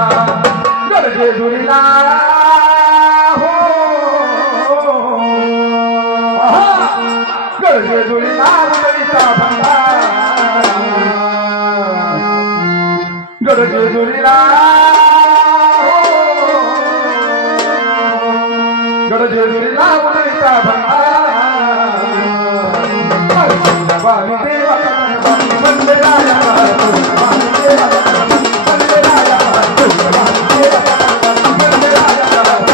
गडजे जुळला हो गडजे जुळला उदयचा भंगा गडजे जुळला हो गडजे जुळला उदयचा भंगा वाणी देवा वंदे राया वाणी देवा वंदे राया वंदे राया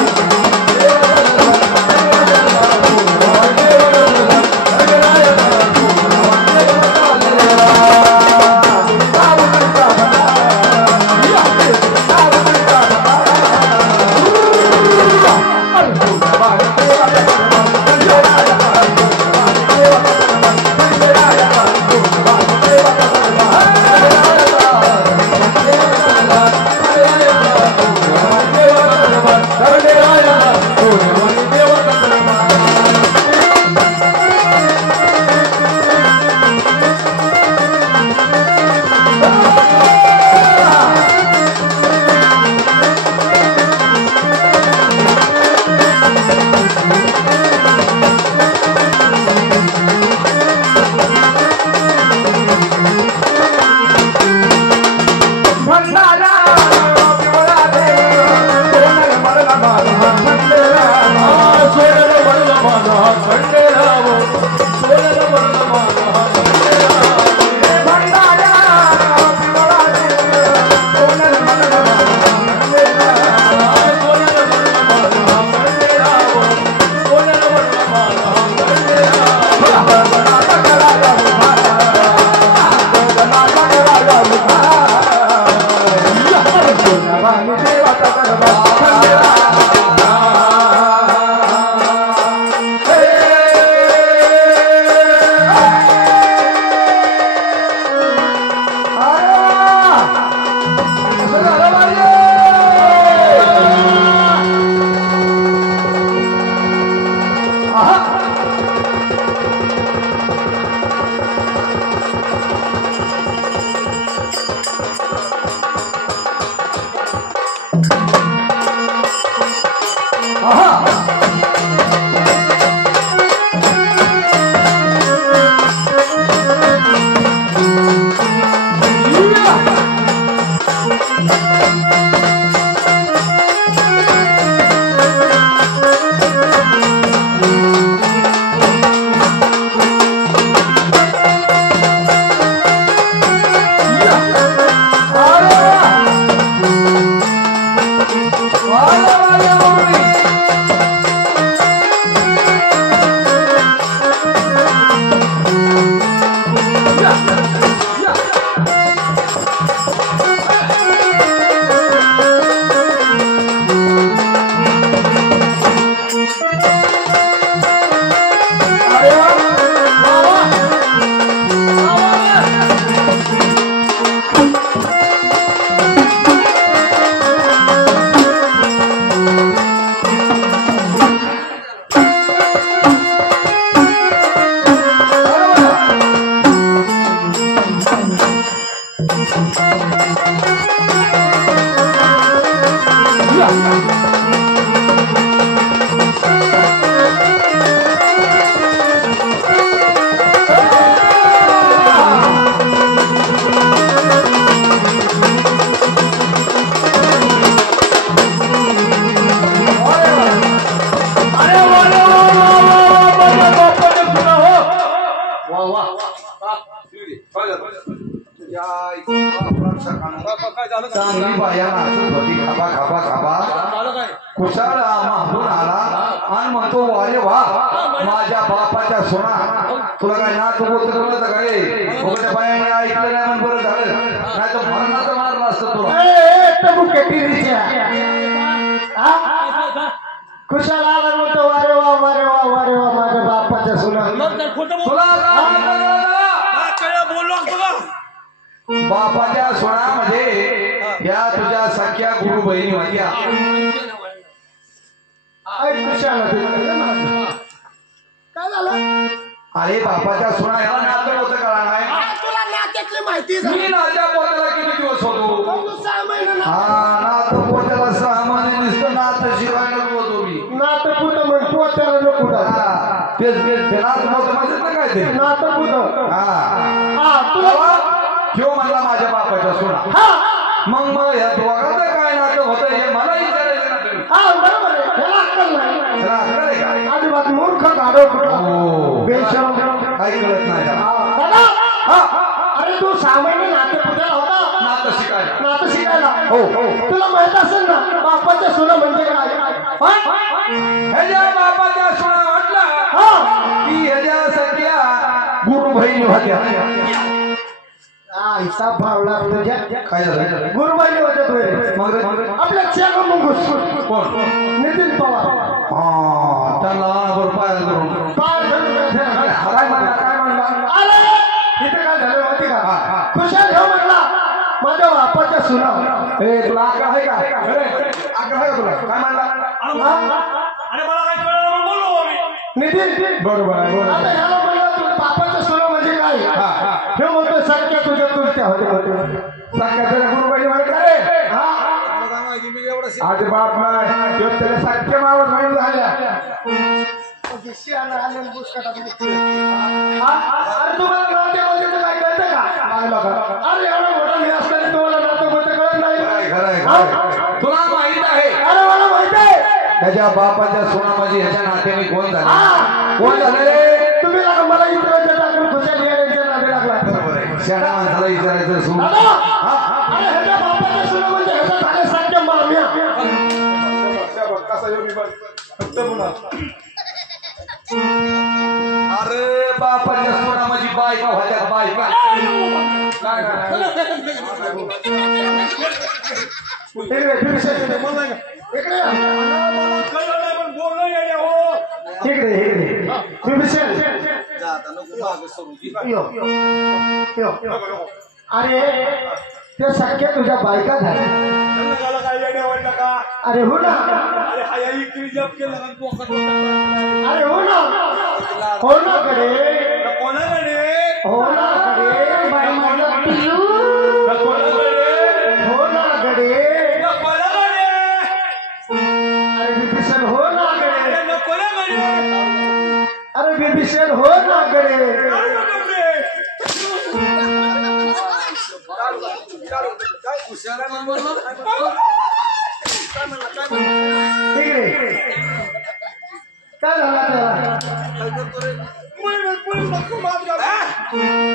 चांगली बाया नाचत होती खाबा खाबा खाबा कुशाळ माहून आला आणि म्हणतो वारे वा माझ्या बापाच्या सोना तुला काय नाच बोलत काय उघड्या बायाने ऐकलं नाही म्हणून बरं झालं नाही तर म्हणणार मारला असतं तुला कुशाल आला म्हणतो वारे वा वारे वा वारे वा माझ्या बापाच्या सोना बापाच्या सोनामध्ये या तुझ्या सख्या गुरु बहिणी होत्या काय झालं? अरे बापाच्या सोना याला नातं होतं कळा नाही तुला नात्यातली माहिती मी नात्या पोटाला किती दिवस होतो 6 महिने हा नात मोठं म्हणजे ना काय ते नातं बुध हा हा तुला ह्यो म्हणला माझ्या बापाच्या सोना हा मग या दोघांचं काय नातं होतं हे मला विचारायचं ना तुम्ही. हा बरोबर आहे त्याला अक्कल नाही त्याला अक्कल आहे का? अजिबात मूर्ख गाडो हो. बेशरम काही कळत नाही त्याला. दादा हा अरे तू सामान्य नाते पुढे होता नातं शिकायला नातं शिकायला हो हो तुला माहित असेल ना बापाच्या सोनं म्हणजे काय ह्याच्या बापाच्या सोना म्हटलं की ह्याच्या सख्या गुरु बहिणी होत्या हिसाब भावला तुझ्या काय झालं गुरुबाई होते तुझे मग आपल्या चेक मुंगूस कोण नितीन पवार हा त्यांना बरोबर पायाला धरून काय काय म्हणला काय म्हणला अरे इथे काय झालं माहिती हा, का हा. खुशाल घेऊ म्हणला माझ्या बापाच्या सुना ए तुला अक्कल आहे का अक्कल आहे का तुला काय म्हणला अरे मला काय कळलं म्हणून बोललो आम्ही. नितीन बरोबर आहे आता बरोबर ह्याला म्हणलं तुझ्या बापाच्या सुना म्हणजे काय हा हा हे म्हणतो सख्या तुझ्या तुलत्या होते म्हणतो साख्याच्या गुरु बहिणी म्हणे का रे हा आज बाप नाही तो त्याला साख्य मावत म्हणून झाल्या अरे तुम्हाला नाते बोलते काय कळतं का अरे एवढा मोठा मी असताना तुम्हाला नातं बोलते कळत नाही तुला माहित आहे अरे मला माहित आहे त्याच्या बापाच्या सोनामध्ये ह्याच्या नात्याने कोण झाले हा. कोण झाले रे तुम्ही नका मला इतरांच्या टाकून खुशाल यांच्या नाते लागला शहाणा माणसाला विचारायचं सोड दादा अरे ह्याच्या बापाच्या सुना म्हणजे ह्याचा झाले सख्या माम्या अरे बापाच्या सोनामध्ये बायका होत्या बायका काय इकडे या. कळलं नाही पण बोलणं येणे हो. इकडे अरे ते सख्या तुझ्या बायका झाल्या त्याला काय येणे वाटलं का? अरे हो ना अरे हा या इकडे जप केलं आणि पोकात होता. अरे हो ना हो ना कडे कोणाकडे हो ना कडे बाई माझं पिल्लू कोणाकडे हो ना कडे कोणाकडे अरे बिभीषण हो ना कडे कोणाकडे अरे बिभीषण हो ना कडे इकडे काय झालं त्याला